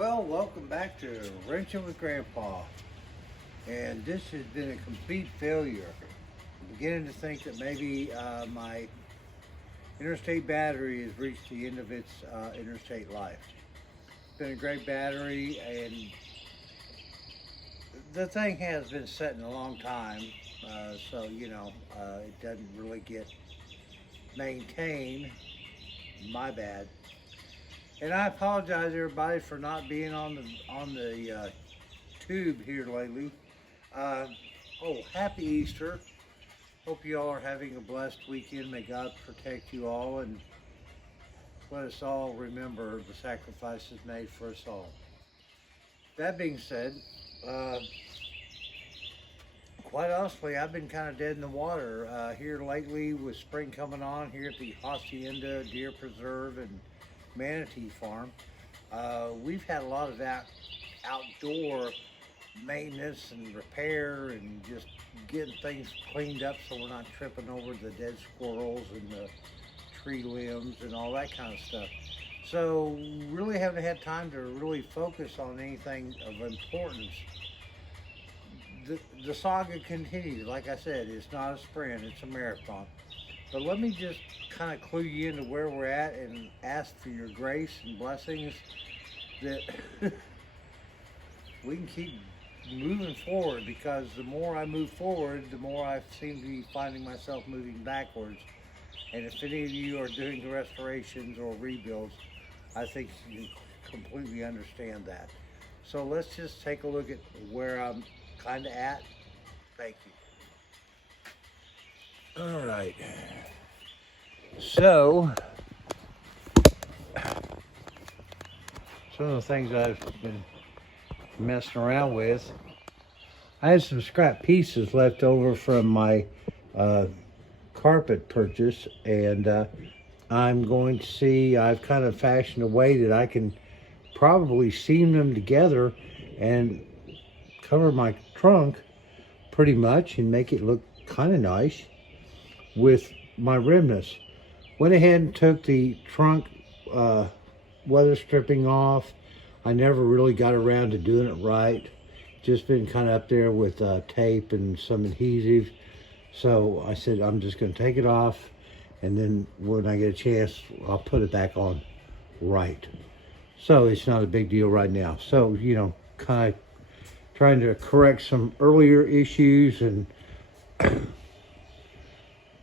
Well, welcome back to Wrenching with Grandpa. And this has been a complete failure. I'm beginning to think that maybe my interstate battery has reached the end of its interstate life. It's been a great battery, and the thing has been sitting a long time, so it doesn't really get maintained. My bad. And I apologize, everybody, for not being on the tube here lately. Happy Easter! Hope you all are having a blessed weekend. May God protect you all, and let us all remember the sacrifices made for us all. That being said, quite honestly, I've been kind of dead in the water here lately with spring coming on here at the Hacienda Deer Preserve and Manatee Farm. We've had a lot of that outdoor maintenance and repair and just getting things cleaned up so we're not tripping over the dead squirrels and the tree limbs and all that kind of stuff. So really haven't had time to really focus on anything of importance. The saga continues. Like I said, it's not a sprint, it's a marathon. But let me just kind of clue you into where we're at and ask for your grace and blessings that we can keep moving forward, because the more I move forward, the more I seem to be finding myself moving backwards. And if any of you are doing restorations or rebuilds, I think you completely understand that. So let's just take a look at where I'm kind of at. Thank you. All right. So, some of the things I've been messing around with, I had some scrap pieces left over from my carpet purchase, and I'm going to see, I've kind of fashioned a way that I can probably seam them together and cover my trunk pretty much and make it look kind of nice with my remnants. Went ahead and took the trunk weather stripping off. I never really got around to doing it right. Just been kind of up there with tape and some adhesive. So I said, I'm just going to take it off, and then when I get a chance, I'll put it back on right. So it's not a big deal right now. So, kind of trying to correct some earlier issues and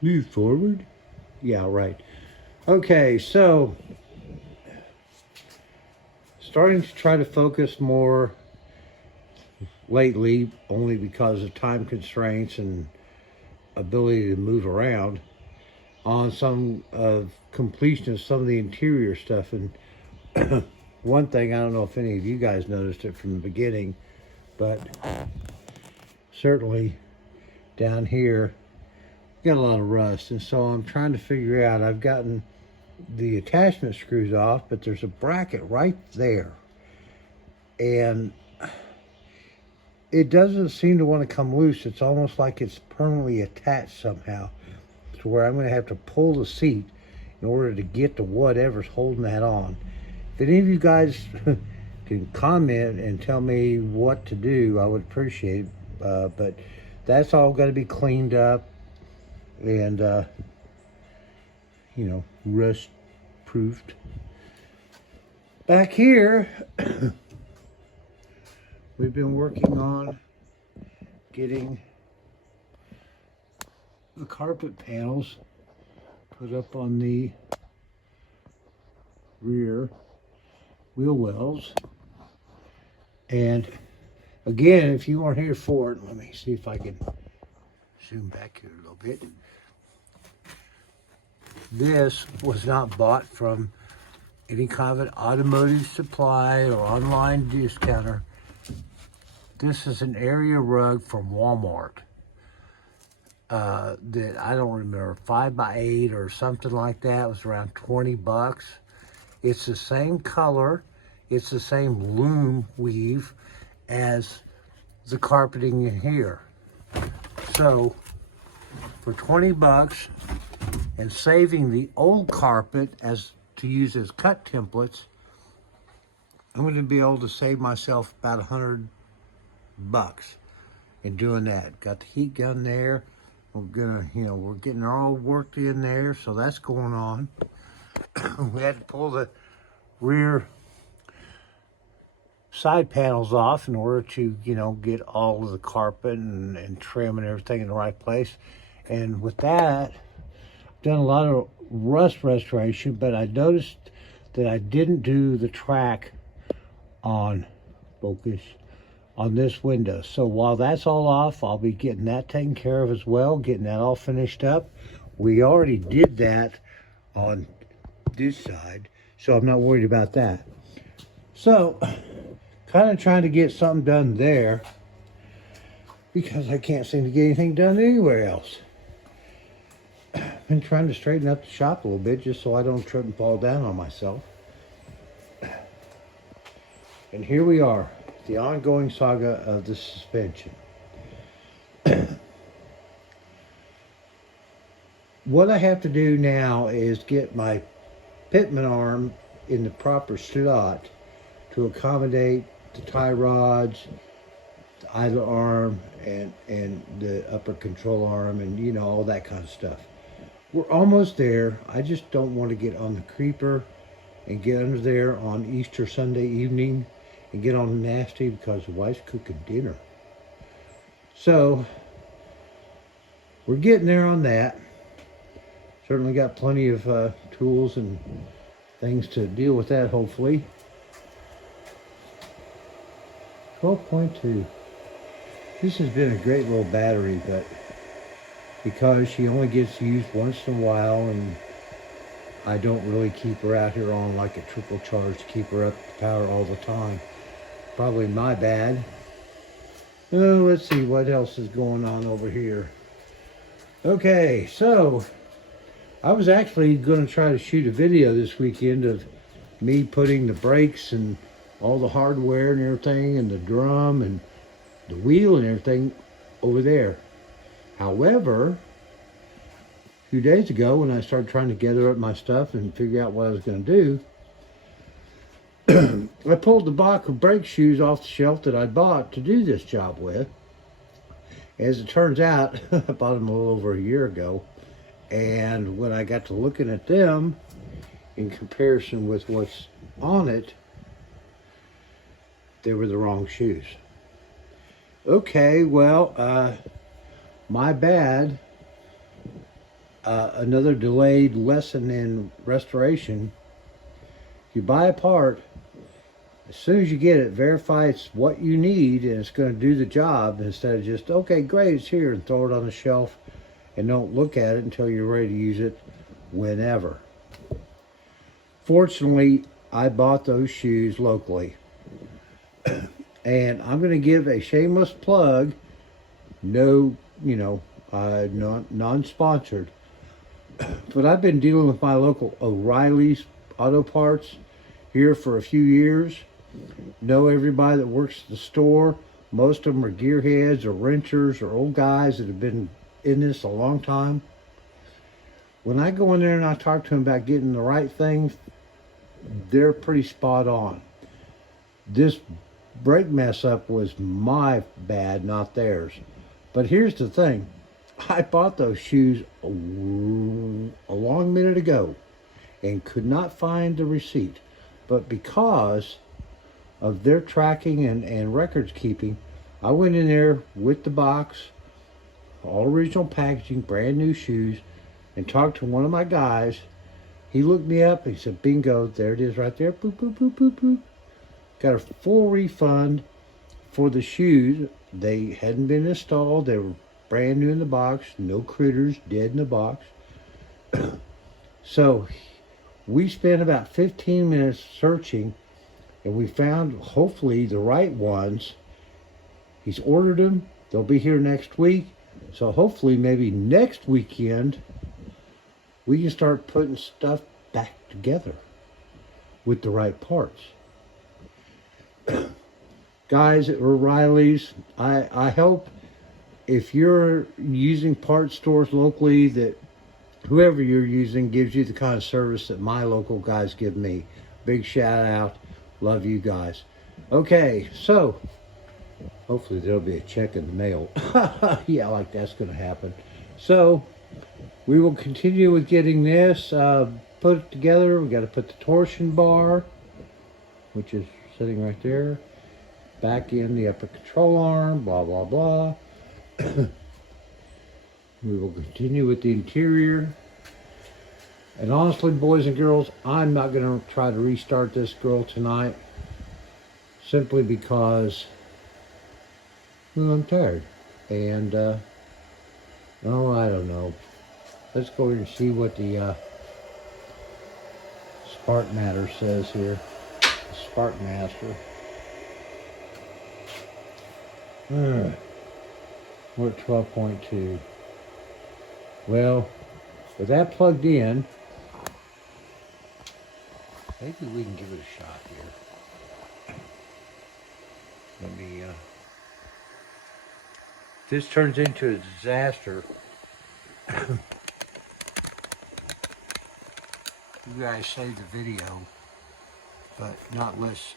move forward. Yeah, right. Okay, so starting to try to focus more lately, only because of time constraints and ability to move around, on some of completion of some of the interior stuff. And one thing, I don't know if any of you guys noticed it from the beginning, but certainly down here got a lot of rust, and so I'm trying to figure out, I've gotten the attachment screws off, but there's a bracket right there, and it doesn't seem to want to come loose. It's almost like it's permanently attached somehow, to where I'm going to have to pull the seat in order to get to whatever's holding that on. If any of you guys can comment and tell me what to do, I would appreciate it. But that's all got to be cleaned up and rust proofed. Back here we've been working on getting the carpet panels put up on the rear wheel wells. And again, if you weren't here for it, let me see if I can zoom back here a little bit. This was not bought from any kind of an automotive supply or online discounter. This is an area rug from Walmart that I don't remember, 5x8 or something like that. It was around 20 bucks. It's the same color. It's the same loom weave as the carpeting in here. So for 20 bucks and saving the old carpet as to use as cut templates, I'm going to be able to save myself about $100 in doing that. Got the heat gun there. We're gonna, we're getting all worked in there, so that's going on. We had to pull the rear side panels off in order to, get all of the carpet and trim and everything in the right place. And with that, I've done a lot of rust restoration, but I noticed that I didn't do the track on this window. So while that's all off, I'll be getting that taken care of as well, getting that all finished up. We already did that on this side, so I'm not worried about that. So, kind of trying to get something done there because I can't seem to get anything done anywhere else. Been trying to straighten up the shop a little bit just so I don't trip and fall down on myself. And here we are, the ongoing saga of the suspension. What I have to do now is get my pitman arm in the proper slot to accommodate the tie rods, the idler arm, and the upper control arm, and all that kind of stuff. We're almost there. I just don't want to get on the creeper and get under there on Easter Sunday evening and get on nasty because the wife's cooking dinner. So we're getting there on that. Certainly got plenty of tools and things to deal with that, hopefully. 12.2. This has been a great little battery, but because she only gets used once in a while and I don't really keep her out here on like a triple charge to keep her up to power all the time. Probably my bad. Oh, let's see what else is going on over here. Okay, so I was actually going to try to shoot a video this weekend of me putting the brakes and all the hardware and everything and the drum and the wheel and everything over there. However, a few days ago when I started trying to gather up my stuff and figure out what I was going to do, I pulled the box of brake shoes off the shelf that I bought to do this job with. As it turns out, I bought them a little over a year ago. And when I got to looking at them in comparison with what's on it, they were the wrong shoes. Okay, well, my bad. Another delayed lesson in restoration. If you buy a part, as soon as you get it, verify it's what you need and it's going to do the job instead of just, okay, great, it's here, and throw it on the shelf and don't look at it until you're ready to use it whenever. Fortunately, I bought those shoes locally. And I'm going to give a shameless plug, non-sponsored. But I've been dealing with my local O'Reilly's Auto Parts here for a few years. Know everybody that works at the store. Most of them are gearheads or wrenchers or old guys that have been in this a long time. When I go in there and I talk to them about getting the right things, they're pretty spot on. This brake mess up was my bad, not theirs. But here's the thing. I bought those shoes a long minute ago and could not find the receipt. But because of their tracking and records keeping, I went in there with the box, all original packaging, brand new shoes, and talked to one of my guys. He looked me up. He said, bingo, there it is right there. Boop, boop, boop, boop, boop. Got a full refund for the shoes. They hadn't been installed. They were brand new in the box. No critters, dead in the box. So we spent about 15 minutes searching, and we found hopefully the right ones. He's ordered them. They'll be here next week. So hopefully maybe next weekend we can start putting stuff back together with the right parts. Guys at O'Reilly's, I hope if you're using parts stores locally that whoever you're using gives you the kind of service that my local guys give me. Big shout out. Love you guys. Okay, so hopefully there'll be a check in the mail. Yeah, like that's going to happen. So we will continue with getting this put it together. We got to put the torsion bar, which is sitting right there, back in the upper control arm, blah, blah, blah. We will continue with the interior. And honestly, boys and girls, I'm not going to try to restart this girl tonight, simply because, well, I'm tired. And, oh, I don't know. Let's go and see what the Spark Matter says here. The Spark Master. We're at 12.2. Well, with that plugged in, maybe we can give it a shot here. Let me, if this turns into a disaster, you guys save the video, but not unless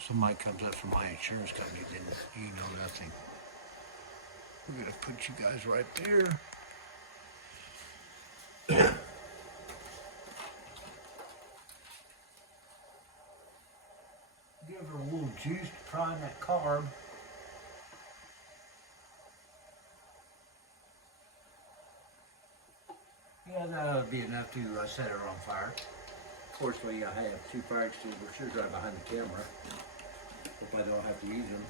somebody comes up from my insurance company, then you know nothing. We're gonna put you guys right there. Give her a little juice to prime that carb. Yeah, that ought to be enough to set her on fire. Fortunately, I have 2 fire extinguishers right behind the camera. Hope I don't have to use them.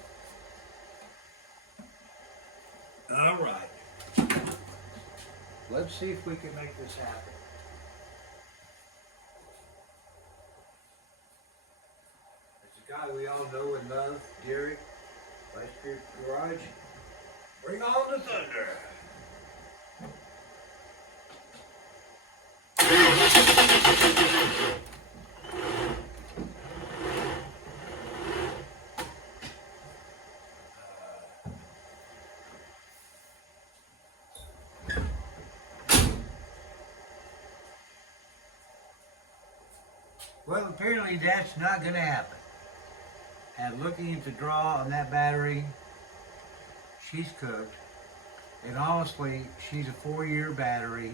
All right. Let's see if we can make this happen. It's a guy we all know and love, Derek, Vice Spirit Garage. Bring on the thunder. Well, apparently that's not going to happen. And looking at the draw on that battery, she's cooked. And honestly, she's a 4-year battery,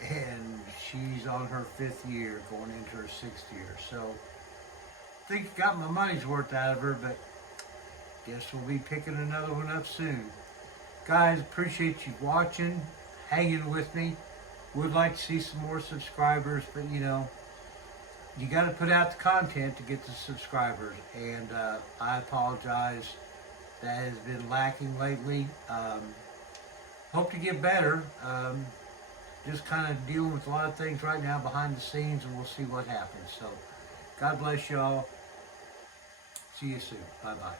and she's on her 5th year, going into her 6th year. So, I think I got my money's worth out of her, but guess we'll be picking another one up soon. Guys, appreciate you watching, hanging with me. Would like to see some more subscribers, but you know, you got to put out the content to get the subscribers, and I apologize. That has been lacking lately. Hope to get better. Just kind of dealing with a lot of things right now behind the scenes, and we'll see what happens. So, God bless y'all. See you soon. Bye-bye.